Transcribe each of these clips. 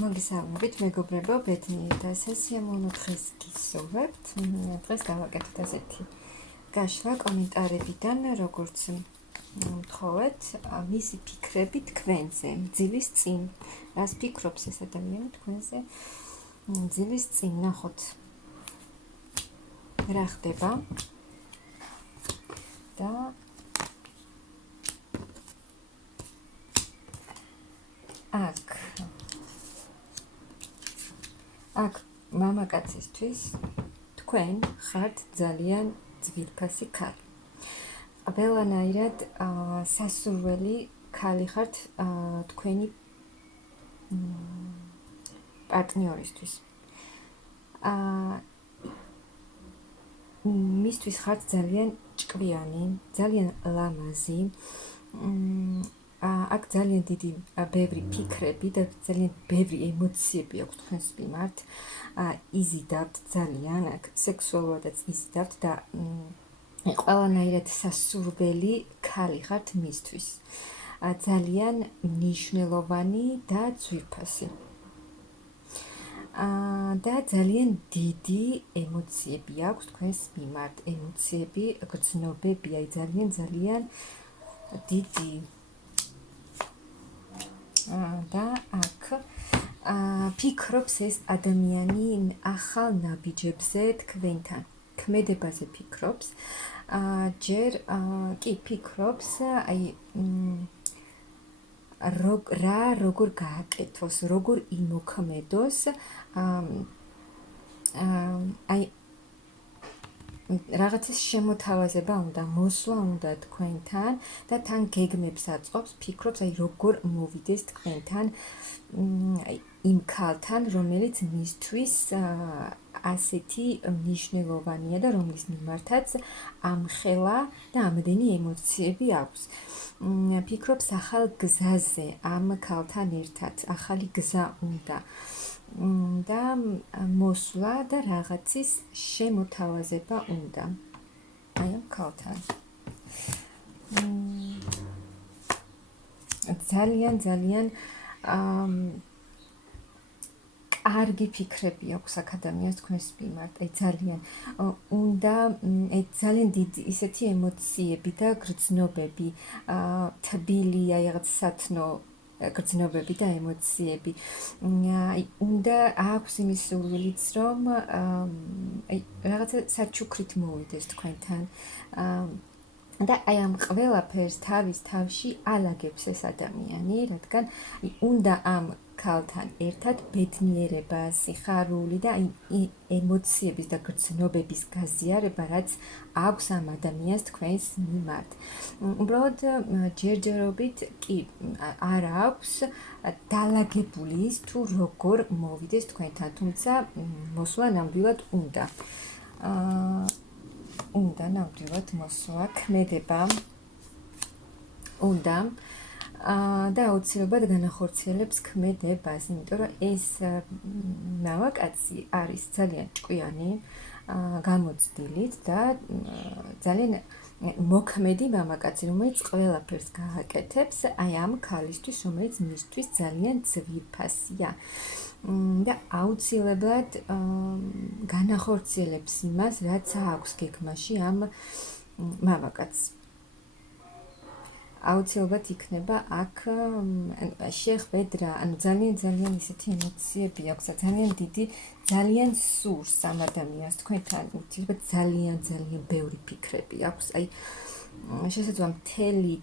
მოგესალმებით, მეგობრებო, ბედნიერი სასიამოვნო დღეს გისურვებთ. დღეს გავაკეთოთ ასეთი გაშლა კომენტარებიდან, როგორც მთხოვეთ, მისი ფიქრები თქვენზე, მძილის წინ. რას ფიქრობს ეს ადამიანი თქვენზე მძილის წინ? ნახოთ რა ხდება და აქ მამაკაცისთვის თქვენ ხართ ძალიან ძვირფასი ქალი. ყველანაირად სასურველი ქალი ხართ თქვენი პარტნიორისთვის. მისთვის ხართ ძალიან ჭკვიანი, ძალიან ლამაზი. აქ ძალიან დიდი ბევრი ფიქრები და ძალიან ბევრი ემოციები აქვს თქვენს მიმართ. იზიდავთ ძალიან, აქ სექსუალურადაც იზიდავთ და ყველანაირად სასურველი ქალი ხართ მისთვის. ძალიან მნიშვნელოვანი და ძვირფასი. და ძალიან დიდი ემოციები აქვს თქვენს მიმართ. ემოციები, გრძნობები, ძალიან დიდი. და აქ ფიქრობს ეს ადამიანი ახალ ნაბიჯებზე თქვენთან. ქმედებაზე ფიქრობს. ჯერ კი ფიქრობს, როგორ გააკეთოს, როგორ იმოქმედოს, რაღაცის შემოთავაზება უნდა, მოსვლა უნდა თქვენთან და თან გეგმებს აწყობს, ფიქრობს, როგორ მოვიდეს თქვენთან იმ ქალთან, რომელიც მისთვის ასეთი მნიშვნელოვანია და რომლის მიმართაც ამხელა და ამდენი ემოციები აქვს. ფიქრობს ახალ გზაზე, ამ ქალთან ერთად, ახალი გზა უნდა. და მოსვლა და რაღაცის შემოთავაზება უნდა. აი ამ ქალთან. ძალიან კარგი ფიქრები აქვს აქ ადამიანს თქვენს მიმართ. ძალიან უნდა ძალიან დიდი ისეთი ემოციები და გრძნობები, თბილი რაღაც სათნო გრძნობები და ემოციები. უნდა აქვს იმის სურვილიც, რომ რაღაცა საჩუქრით მოვიდეს თქვენთან. და აი ამ ყველაფერს თავის თავში ალაგებს ეს ადამიანი, რადგან უნდა ამ ქალთან ერთად ბედნიერება, სიხარული და ემოციების და გრძნობების გაზიარება, რაც აქვს ამ ადამიანს თქვენს მიმართ. უბრალოდ ჯერჯერობით კი არ აქვს დალაგებული ის თუ როგორ მოვიდეს თქვენთან, თუმცა მოსვლა ნამდვილად უნდა. უნდა ნამდვილად მოსვლა, ქმედება უნდა. და აუცილებლად განახორციელებს ქმედებას, იმიტომ რომ ეს მამაკაცი არის ძალიან ჭკვიანი, გამოცდილით და ძალიან მოქმედი მამაკაცი, რომელიც ყველაფერს გააკეთებს აი ამ ქალისთვის, რომელიც მისთვის ძალიან ძვირფასია. და აუცილებლად განახორციელებს იმას, რაც აქვს გეგმაში ამ მამაკაცს. აუცილებლად იქნება აქ შეხვედრა, ძალიან ისეთი ემოციები აქვს, ძალიან დიდი, ძალიან სურს ამ ადამიანს თქვენთან ურთიერთობა, ძალიან ბევრი ფიქრები აქვს. აი შესაძლოა მთელი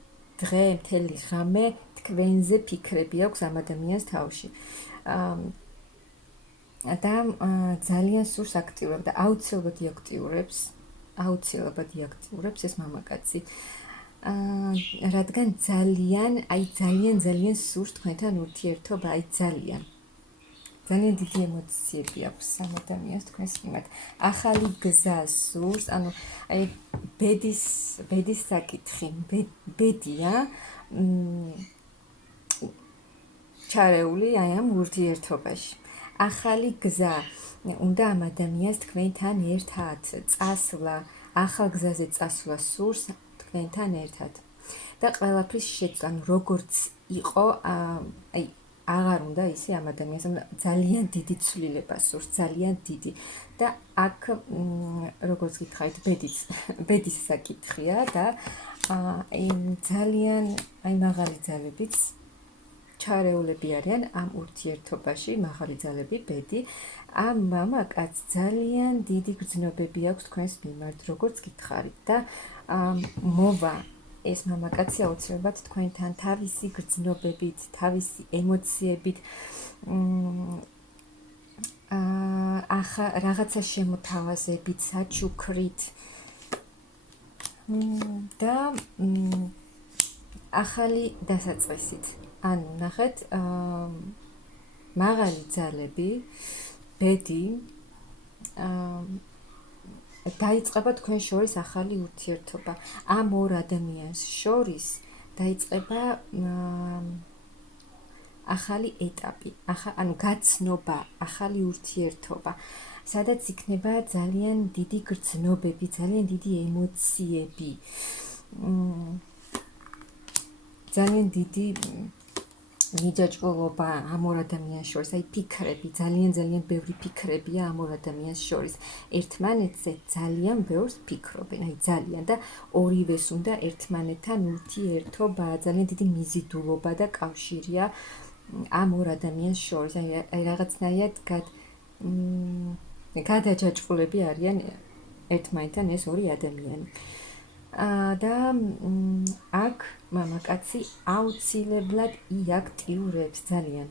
დღე, მთელი ღამე თქვენზე ფიქრები აქვს ამ ადამიანს თავში. და ძალიან სურს აქტიურებს და აუცილებლად იაქტიურებს ეს მამაკაცი. რადგან ძალიან სურს თქვენთან ურთიერთობა, ძალიან დიდი ემოციები აქვს ამ ადამიანს თქვენს მიმართ. ახალი გზა სურს, ანუ აი ბედის საკითხი, ბედია ჩარეული აი ამ ურთიერთობაში. ახალი გზა უნდა ამ ადამიანს თქვენთან ერთად წასვლა, ახალ გზაზე წასვლა სურს თქვენთან ერთად. და ყველაფრის შეცვლა, როგორც იყო, აი აღარ უნდა ისი ამ ადამიანს, ძალიან დიდი ცვლილება სურს, ძალიან დიდი. და აქ როგორც გითხარით, ბედის საკითხია და ძალიან მაღალი ძალებიც ჩარეულები არიან ამ ურთიერთობაში, მაღალი ძალები, ბედი. ამ მამაკაცს ძალიან დიდი გრძნობები აქვს თქვენს მიმართ, როგორც გითხარით და მოვა ეს მამაკაცი აუცილებლად თქვენთან თავისი გრძნობებით, თავისი ემოციებით, რაღაცა შემოთავაზებით, საჩუქრით და ახალი დასაწყისით. ანუ ნახეთ, მაღალი ძალები, ბედი დაიწყება თქვენ შორის ახალი ურთიერთობა. ამ ორ ადამიანს შორის დაიწყება ახალი ეტაპი, ანუ გაცნობა, ახალი ურთიერთობა, სადაც იქნება ძალიან დიდი გრძნობები, ძალიან დიდი ემოციები, ძალიან დიდი მიჯაჭვულობა ამ ორ ადამიანს შორის, აი ფიქრები, ძალიან ბევრი ფიქრებია ამ ორ ადამიანს შორის. ერთმანეთზე ძალიან ბევრს ფიქრობენ, აი ძალიან და ორივეს უნდა ერთმანეთთან ურთიერთობა, ძალიან დიდი მიზიდულობა და კავშირია ამ ორ ადამიანს შორის. აი რაღაცნაირად გადაჯაჭვულები არიან ერთმანეთთან ეს ორი ადამიანი. და აქ მამაკაცი აუცილებლად იაქტიურებს ძალიან.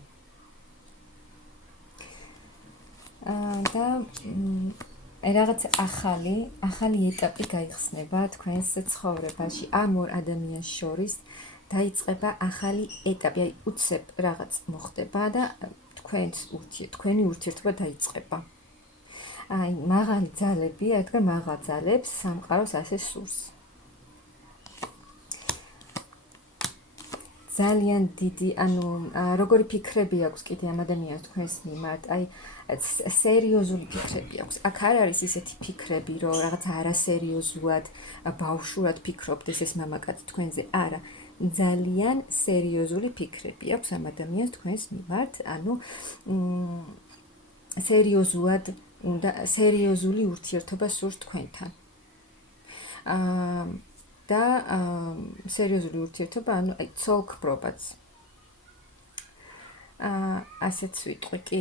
და რაღაც ახალი ეტაპი გაიხსნება თქვენს ცხოვრებაში. ამ ორ ადამიანს შორის დაიწყება ახალი ეტაპი, აი უცებ რაღაც მოხდება და თქვენი ურთიერთობა დაიწყება. აი მაღალი ძალები, ერთგან მაღალ ძალებს სამყაროს ასე სურს. ძალიან დიდი, ანუ როგორი ფიქრები აქვს კიდე ამ ადამიანს თქვენს მიმართ, აი სერიოზული ფიქრები აქვს. აქ არ არის ისეთი ფიქრები, რომ რაღაც არასერიოზულად, ბავშვურად ფიქრობდეს ეს მამაკაცი თქვენზე. არა, ძალიან სერიოზული ფიქრები აქვს ამ ადამიანს თქვენს მიმართ, ანუ სერიოზული ურთიერთობა სურს თქვენთან. და სერიოზული ურთიერთობა, ანუ აი ცოლ-ქმრობაც. ასეც ვიტყვი, კი,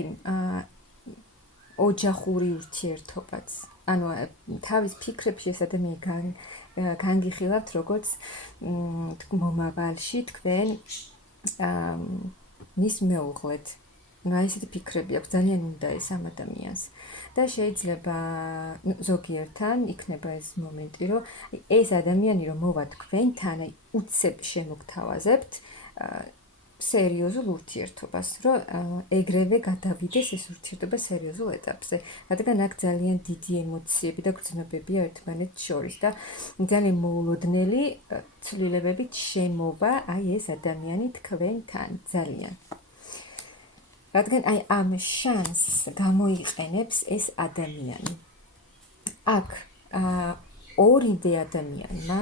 ოჯახური ურთიერთობაც. ანუ თავის ფიქრებში ეს ადამიანი განგიხილავთ, როგორც მომავალში თქვენ მის მეუღლეთ. აი ესეთი ფიქრები აქვს, ძალიან უნდა ეს ამ ადამიანს. და შეიძლება ზოგიერთთან იქნება ეს მომენტი, რომ ეს ადამიანი რომ მოვა თქვენთან, აი უცებ შემოგთავაზებთ სერიოზულ ურთიერთობას, რომ ეგრევე გადავიდეს ეს ურთიერთობა სერიოზულ ეტაპზე. რადგან აქ ძალიან დიდი ემოციები და გრძნობებია ერთმანეთს შორის და ძალიან მოულოდნელი ცვლილებებით შემოვა აი ეს ადამიანი თქვენთან ძალიან. რადგან აი ამ შანსს გამოიყენებს ეს ადამიანი. აქ ორივე ადამიანმა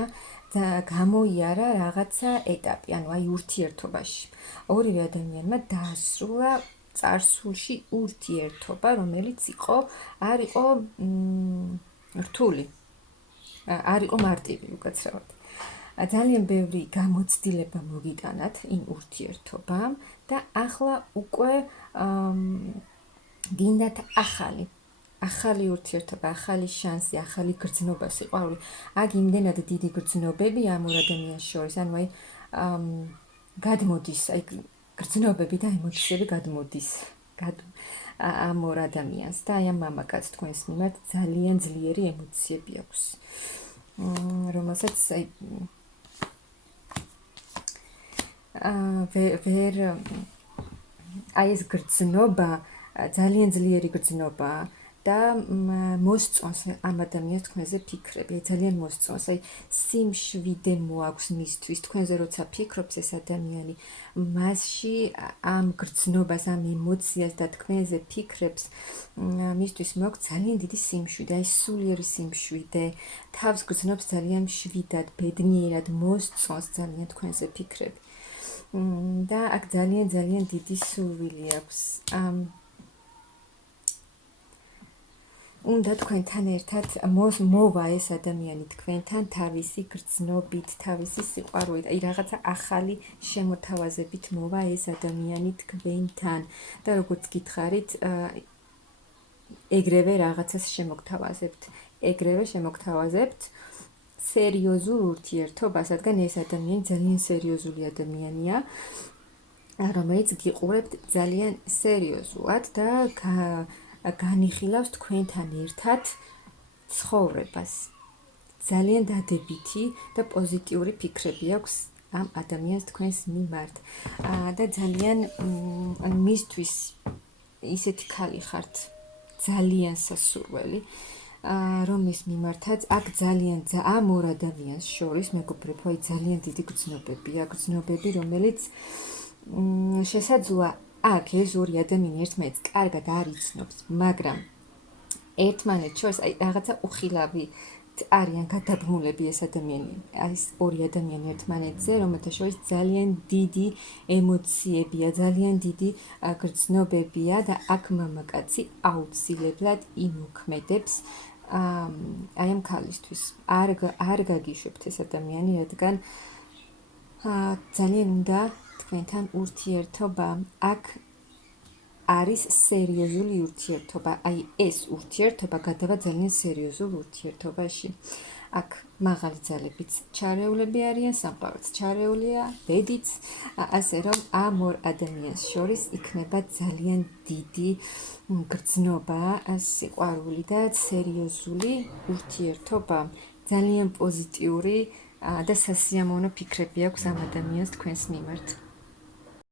გამოიარა რაღაცა ეტაპი, ანუ აი ურთიერთობაში. ორივე ადამიანმა დაასრულა წარსულში ურთიერთობა, რომელიც არ იყო რთული, არ იყო მარტივი უკაცრავად. ძალიან ბევრი გამოცდილება მოგიტანათ იმ ურთიერთობამ და ახლა უკვე გინდათ ახალი ურთიერთობა, ახალი შანსი, ახალი გრძნობა, სიყვარული. აქ იმდენად დიდი გრძნობები ამ ორ ადამიანს შორის, ანუ აი გადმოდის, აი გრძნობები და ემოციები გადმოდის ამ ორ ადამიანს და აი ამ მამაკაც თქვენს მიმართ ძალიან ძლიერი ემოციები აქვს, რომელსაც აი ეს გრძნობა, ძალიან ძლიერი გრძნობა და მოსწონს ამ ადამიანს თქვენზე ფიქრები, ძალიან მოსწონს, აი სიმშვიდე მოაქვს მისთვის, თქვენზე როცა ფიქრობს ეს ადამიანი, მასში ამ გრძნობას, ამ ემოციას და თქვენზე ფიქრებს, მისთვის მოაქვს ძალიან დიდი სიმშვიდე, აი სულიერი სიმშვიდე, თავს გრძნობს ძალიან მშვიდად, ბედნიერად, მოსწონს ძალიან თქვენზე ფიქრები. და აქ ძალიან დიდი სურვილი აქვს. უნდა თქვენთან ერთად მოვა ეს ადამიანი თქვენთან თავისი გრძნობით, თავისი სიყვარულით, აი რაღაცა ახალი შემოთავაზებით მოვა ეს ადამიანი თქვენთან და როგორც გითხარით, ეგრევე რაღაცას შემოგთავაზებთ, სერიოზულ ურთიერთობას, რადგან ეს ადამიანი ძალიან სერიოზული ადამიანია, რომელიც გიყურებთ ძალიან სერიოზულად და განიხილავს თქვენთან ერთად ცხოვრებას. ძალიან დადებითი და პოზიტიური ფიქრები აქვს ამ ადამიანს თქვენს მიმართ. და ძალიან მისთვის ისეთი ქალი ხართ, ძალიან სასურველი, რომლის მიმართაც აქ ამ ორ ადამიანს შორის მეგობრებო, ძალიან დიდი გრძნობებია, გრძნობები, რომელიც შესაძლოა აქ ეს ორი ადამიანი ერთმანეთს კარგად არ იცნობს, მაგრამ ერთმანეთს შორის აი რაღაცა უხილავი არიან გადაბმულები ეს ორი ადამიანი ერთმანეთზე, რომელთა შორის ძალიან დიდი ემოციებია, ძალიან დიდი გრძნობებია და აქ მამაკაცი აუცილებლად იმოქმედებს აი ამ ქალისთვის. არ გაგიშვებთ ეს ადამიანი, რადგან ძალიან უნდა თქვენთან ურთიერთობა. აქ არის სერიოზული ურთიერთობა. აი ეს ურთიერთობა გადავა ძალიან სერიოზულ ურთიერთობაში. აქ მაღალი ძალებიც ჩარეულები არიან, სამყაროც ჩარეულია, ბედიც, ასე რომ ამ ორ ადამიანს შორის იქნება ძალიან დიდი გრძნობა, სიყვარული და სერიოზული ურთიერთობა. ძალიან პოზიტიური და სასიამოვნო ფიქრები აქვს ამ ადამიანს თქვენს მიმართ.